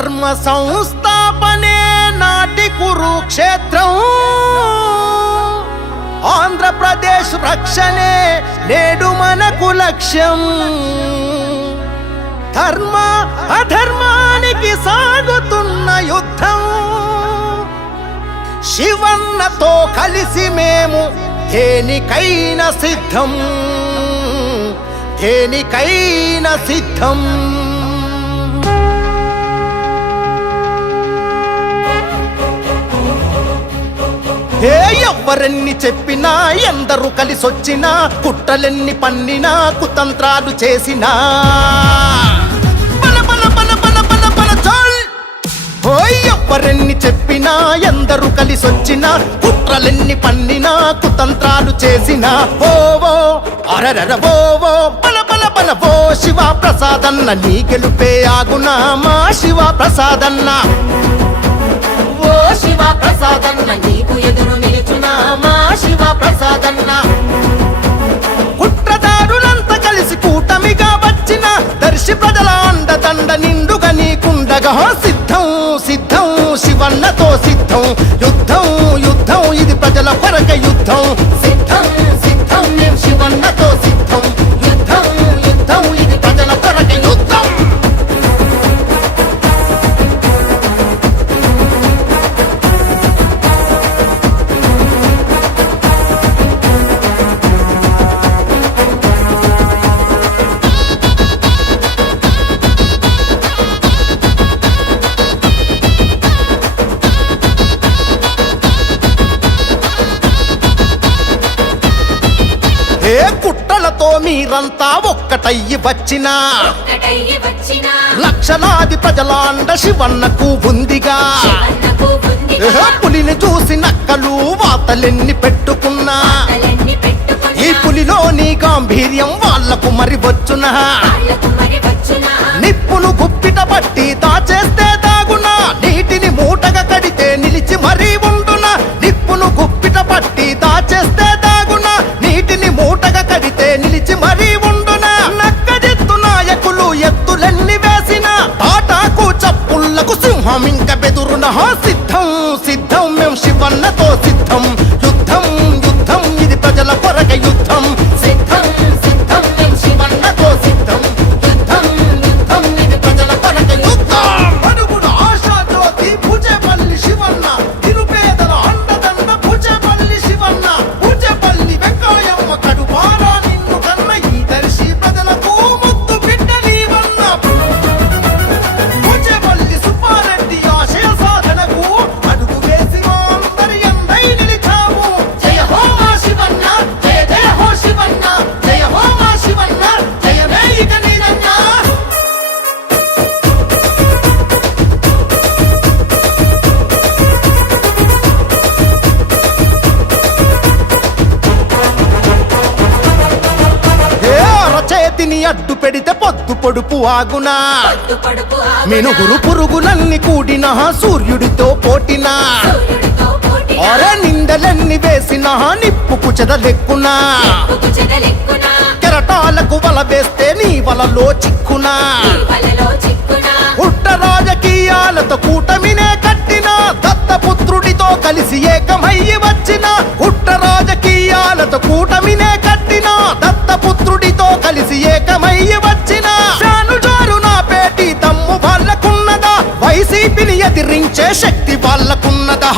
ధర్మ సంస్థాపనే నాటి కురుక్షేత్రం, ఆంధ్రప్రదేశ్ రక్షణే నేడు మనకు లక్ష్యం. ధర్మ అధర్మానికి సాగుతున్న యుద్ధం, శివన్నతో కలిసి మేము దేనికైనా సిద్ధం, దేనికైనా సిద్ధం. ఎవ్వరెన్ని చెప్పినా, ఎందరు కలిసొచ్చినా, కుట్రలెన్ని పన్నినా, కుతంత్రాలు చేసినా, ఎవ్వరెన్ని చెప్పినా, ఎందరు కలిసొచ్చినా, కుట్రలెన్ని పన్నినా, కుతంత్రాలు చేసినా, ఓవో అరరరవోవో బల బల బల ఓ శివ ప్రసాదన్న, నీ గెలుపే ఆగునా మా శివ ప్రసాదన్న. ఓ శివ ప్రసాదన్న, నీకు ఎదురు నిలుచునా మా శివ ప్రసాదన్న. కుట్రదారులంతా కలిసి కూటమిగా వచ్చిన, దర్శి ప్రజల అండదండ నిండుగా నీకుండగా, సిద్ధం సిద్ధం శివన్నతో సిద్ధం. యుద్ధం యుద్ధం ఇది ప్రజల కొరక యుద్ధం, సిద్ధం సిద్ధం మేము శివన్నతో సిద్ధం. యుద్ధం యుద్ధం ఇది ప్రజల కొరక యుద్ధం. కుట్రలతో మీరంతా ఒక్కటయ్యి వచ్చినా, లక్షలాది ప్రజల అండ శివన్నకు ఉందిగా. పులిని చూసి నక్కలు వాతలెన్ని పెట్టుకున్నా, ఈ పులిలోని గాంభీర్యం వాళ్లకు మరి వచ్చునా. నిప్పును గుప్పిట పట్టి దాచేస్తే దాగునా, నీటిని మూటగా కడితే నిలిచి మరీ ఉండునా. నిప్పును గుప్పిట పట్టి దాచేస్తే దాగునా, నీటిని మూటగా కడితే నిలిచి మరీ ఉండునా. నక్కజెత్తు నాయకులు ఎత్తులెన్ని వేసిన, తాటాకు చప్పుళ్లకు సింహం ఇంక బెదురున. సిద్ధం సిద్ధం మేము శివన్నతో సిద్ధం. యుద్ధం యుద్ధం ఇది ప్రజల కొరక యుద్ధం, సిద్ధం సిద్ధం మేము శివన్నతో సిద్ధం. యుద్ధం యుద్ధం ఇది ప్రజల కొరక యుద్ధం. అడుగున ఆశా జ్యోతి పూచేపల్లి శివన్న, నిరుపేదల అండదండ పూచేపల్లి శివన్న. పూచేపల్లి వెంకాయమ్మ కడుపారా నిన్ను కన్న, ఈ దర్శి ప్రజలకు ముద్దు బిడ్డ నీవన్న. పూచేపల్లి సుబ్బారెడ్డి ఆశయ సాధనకు అడుగు వేసి మా అందరి అందై నిలిచావు. జయ హో మా శివన్న, జయ జయ హో శివన్న, జయ హో మా శివన్న, జయమే ఇక నీదన్నా. అరచేతిని అడ్డు పెడితే పొద్దు పొడుపు ఆగునా, మెనుగురు పురుగులన్నీ కూడిన సూర్యుడితో పోటినా. అరే నిందలెన్ని వేసిన నిప్పుకు చెదలెక్కునా, కెరటాలకు వల వేస్తే నీ వలలో చిక్కునా. పుట్ట రాజకీయాలతో కూటమినే కట్టిన, దత్తపుత్రుడితో కలిసి ఏకమయ్యి వచ్చిన. పుట్ట రాజకీయాలతో కూటమినే కట్టిన, దత్తపుత్రుడితో కలిసి ఏకమయ్యి వచ్చిన. జాను నా పేటి తమ్ము వాళ్ళకున్నదా, వైసీపీని ఎదిరించే శక్తి వాళ్ళకున్నదా.